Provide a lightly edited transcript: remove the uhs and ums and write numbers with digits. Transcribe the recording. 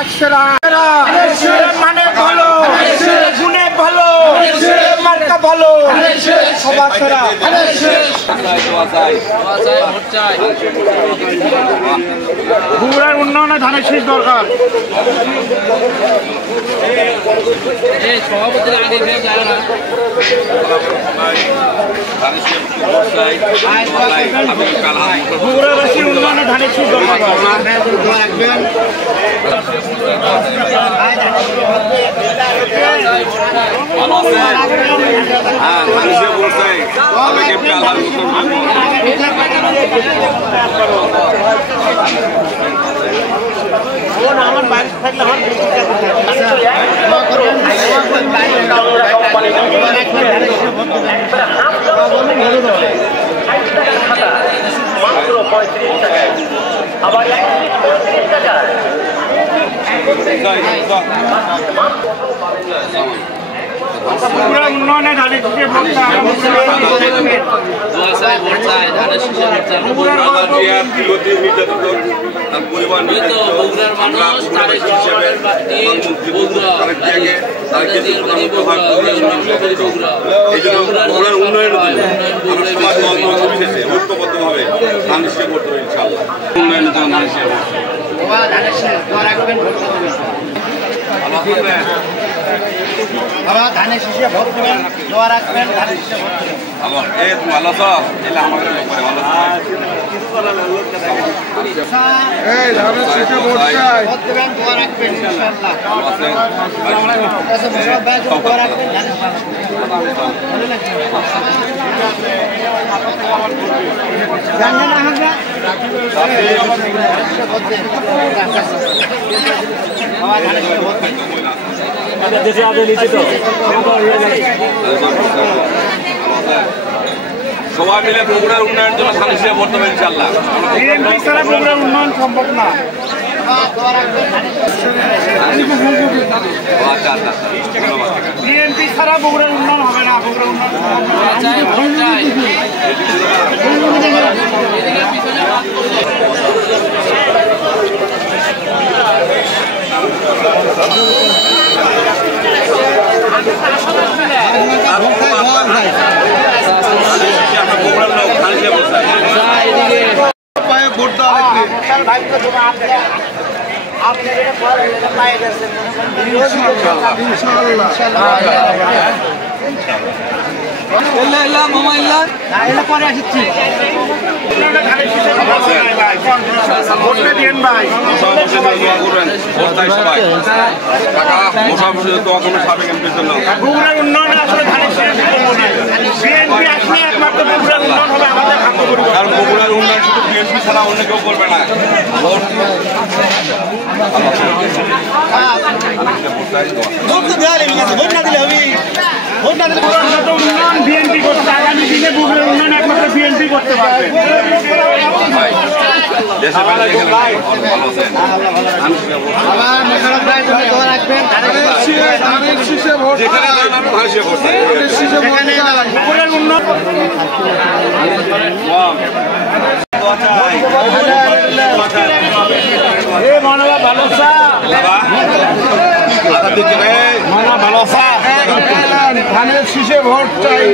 সবার সেরা মানে ভালো, গুণে ভালো, মার্কা ভালো, সবার সেরা। বগুড়ার উন্নয়নে ধানের শীষ দরকার। বগুড়াবাসীর উন্নয়নে ধানের শীষ দরকার। আমার বাড়ি থাকলে মাত্র 35 টাকায়, আবার 35 টাকায়। উন্নয়নে ধানের শীষে ঐক্যবদ্ধভাবে ধানের শীষে ভোট দেবেন ইনশাআল্লাহ। উন্নয়নের জন্য ধানের শীষে আবার ধানের শীষে ভোট দেবেন, দোয়া রাখবেন, ধানের শীষে ভোট দেবেন। আবার এই ভালো তো এটা আমাদের ব্যাপারে ভালো এই ধানের শীষে ভোট চাই, ভোট দেবেন, দোয়া রাখবেন ইনশাআল্লাহ। দোয়া রাখবেন, ধানের দেশে আগে নিচে তো সবাই মিলে বগুড়ার উন্নয়নের জন্য ধানের শীষে ভোট দেবেন ইনশাআল্লাহ। বিএনপি ছাড়া বগুড়ার উন্নয়ন সম্ভব না। বিএনপি ছাড়া বগুড়ার উন্নয়ন হবে না। বগুড়ার পরে আসছি বগুড়ার উন্নয়ন আসলে ধানের শীষের বিএনপি আসলে একমাত্র বগুড়ার উন্নয়ন হবে আমাদের ভাগ্য পরিবর্তন। আর বগুড়ার উন্নয়ন শুধু বিএনপি ছাড়া অন্য কেউ করবে না। উন্নয়ন বিএনপি করতে, আগামী দিনে বগুড়ার উন্নয়ন একমাত্র বিএনপি করতে পারবে। ধানের শীষে ভোট চাই।